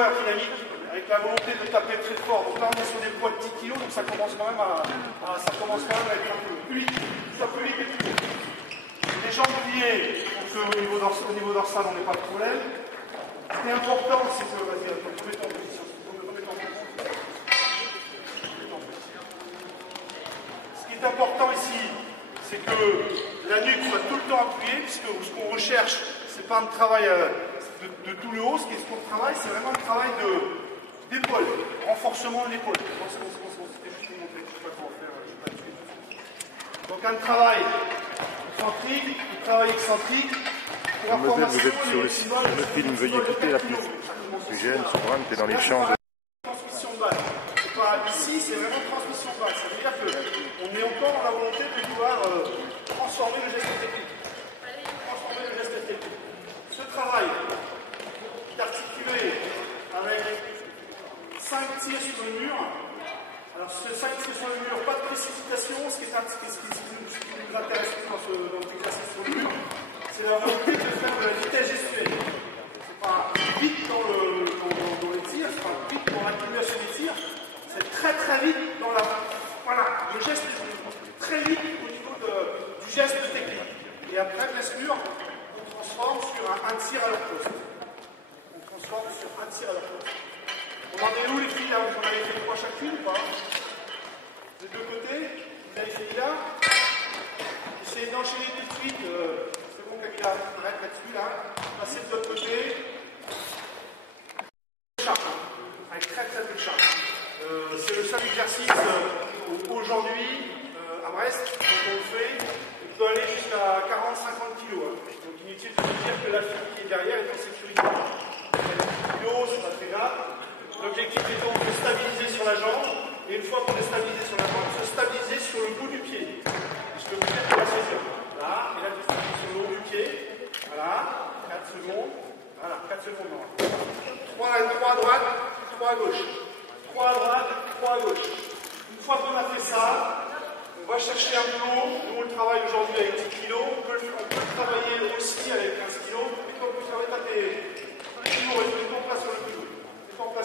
power dynamique, avec la volonté de taper très fort. Donc là, on est sur des poids de 10 kg, donc ça commence quand même à être un peu plus vite. Ça peut vite et plus vite. Les jambes pliées, donc au niveau dorsal, on n'est pas de problème. Ce qui est important, c'est que, vas-y, remets-toi en position. Ce qui est important ici, c'est que la nuque soit tout le temps appuyée, puisque ce qu'on recherche, c'est pas un travail de tout le haut, ce qu'on travaille, c'est vraiment un travail d'épaule, renforcement de l'épaule. C'était juste pour montrer, je ne sais pas comment faire, je ne sais pas tuer. Donc un travail centrique, un travail excentrique. Mademoiselle, vous êtes sur le film, veuillez quitter la piste. Eugène, Sobrane, tu es dans les champs de... Transmission de balle. C'est pas ici, c'est vraiment transmission de balle. Ça veut dire qu'on est encore dans la volonté de pouvoir transformer le geste technique. Ce travail est articulé avec 5 tirs sur le mur. Alors, ce 5 tirs sur le mur, pas de précipitation. Ce qui nous intéresse dans l'exercice sur le mur, c'est la volonté de faire de la vitesse gestuelle. C'est pas vite dans les tirs, c'est pas vite dans l'accumulation des tirs, c'est très très vite dans la... Voilà, le geste est très vite au niveau du geste technique. Et après, bien sûr, on transforme sur un tir à leur poste. On transforme sur un tir à leur poste. On en est où les filles là? Vous en avez fait 3 chacune ou pas? Des deux côtés, vous avez fini là? Essayez d'enchaîner tout de suite. C'est bon, Camilla, arrête là-dessus là. Passez de l'autre côté. Charge, avec très très peu de charge. C'est le seul exercice aujourd'hui à Brest, quand on le fait, il peut aller jusqu'à 40-50 kg. Donc inutile de se dire que la fille qui est derrière est en sécurité. 10 kg, c'est pas très grave. L'objectif étant de se stabiliser sur la jambe, et une fois qu'on est stabilisé sur la jambe, se stabiliser sur le bout du pied. Je peux vous dire que la saisir. Là, et là, je stabilise sur le haut du pied. Voilà, 4 secondes. Voilà, 4 secondes. 3 à droite, 3 à gauche. 3 à droite, 3 à gauche. Une fois qu'on a fait ça, on va chercher un peu haut. Nous, on le travaille aujourd'hui avec 10 kg. On peut le travailler aussi avec 15 kg. Mais quand vous ne travaillez pas des kilos, mettez en place sur le kilo. Donc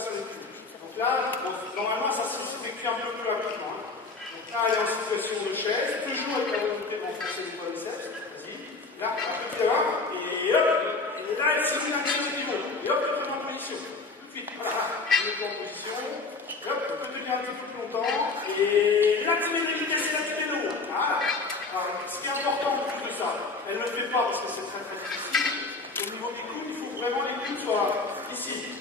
là, normalement, ça s'effectue un peu plus rapidement. Donc là, elle est en situation de chaise, toujours avec la volonté d'enfoncer les quadriceps. Vas-y. Là, un peu plus là. Et hop. Et là, elle saisit un petit peu du pivot. Et hop, elle prend en position. Tout de suite. Voilà. Je mets en position. Et hop, on peut tenir un petit peu plus longtemps. Et là, tu mets de la vitesse et là, tu mets le haut. Voilà. Alors, ce qui est important en plus de ça, elle ne le fait pas parce que c'est très très difficile. Au niveau des coudes, il faut vraiment les coudes soient ici.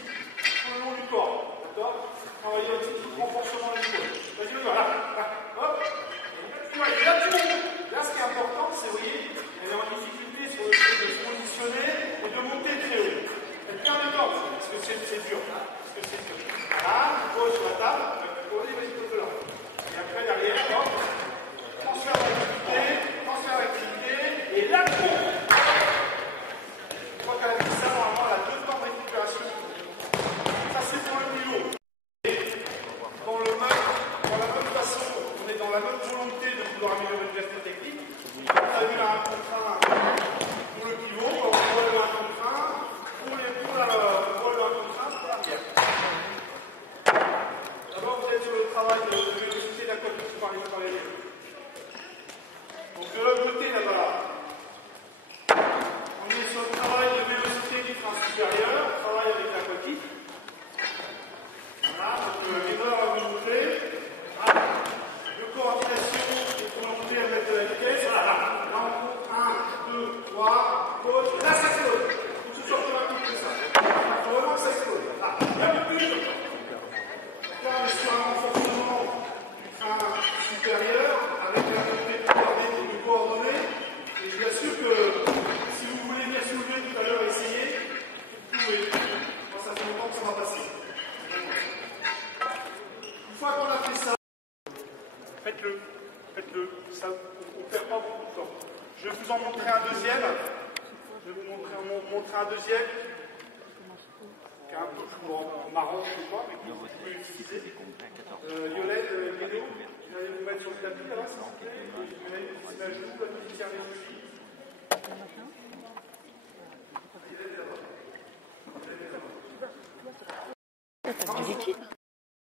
Le long du corps, d'accord? Travailler un petit peu de renforcement de l'épaule. Vas-y, voilà, là, hop. Et là, tu montes. Là, ce qui est important, c'est, vous voyez, elle est en difficulté sur le fait de se positionner et de monter très haut. Elle perd le temps, parce que c'est dur. Parce que c'est dur. Là, tu poses sur la table, tu poses, vas-y, pose là. Et après, derrière, hop, transfert d'activité, et là, tu montes. Une fois qu'elle a fait ça, normalement, elle a 2 temps de récupération. Ça, c'est pour le plus haut. Et dans la même façon, on est dans la même volonté de vouloir améliorer le geste technique. On a vu là un contre 1 pour le pivot, on voit le 1 contre 1 pour le 1 contre 1 pour l'arrière. D'abord, vous êtes sur le travail de vélocité de la côte par les deux. Donc de l'autre côté, là-bas, on est sur le travail de vélocité du frein supérieur, on travaille avec la coquille. Voilà, donc les valeurs à vous montrer. Voilà. De coordination et volonté à mettre de la vitesse. Voilà, là. Là, on compte 1, 2, 3, pause. Là, ça explose. Il faut que ce soit plus rapide que ça. Il faut vraiment que ça explose. Là, un peu plus. Donc là, on est sur un renforcement du frein supérieur avec la volonté de coordonner. Et je vous assure que si vous voulez bien soulever tout à l'heure et essayer, vous pouvez. Moi, ça fait longtemps que ça va passer. Une fois qu'on a fait ça, faites-le. Ça, on ne perd pas beaucoup de temps. Je vais vous en montrer un deuxième. Je vais vous montrer un deuxième qui est un peu plus marron, je sais pas, mais qui peut utiliser. Violette, Guédo, vous allez vous mettre sur le tapis là, s'il vous plaît. Vous allez vous mettre à genoux, la petite tire les fasse du liquide.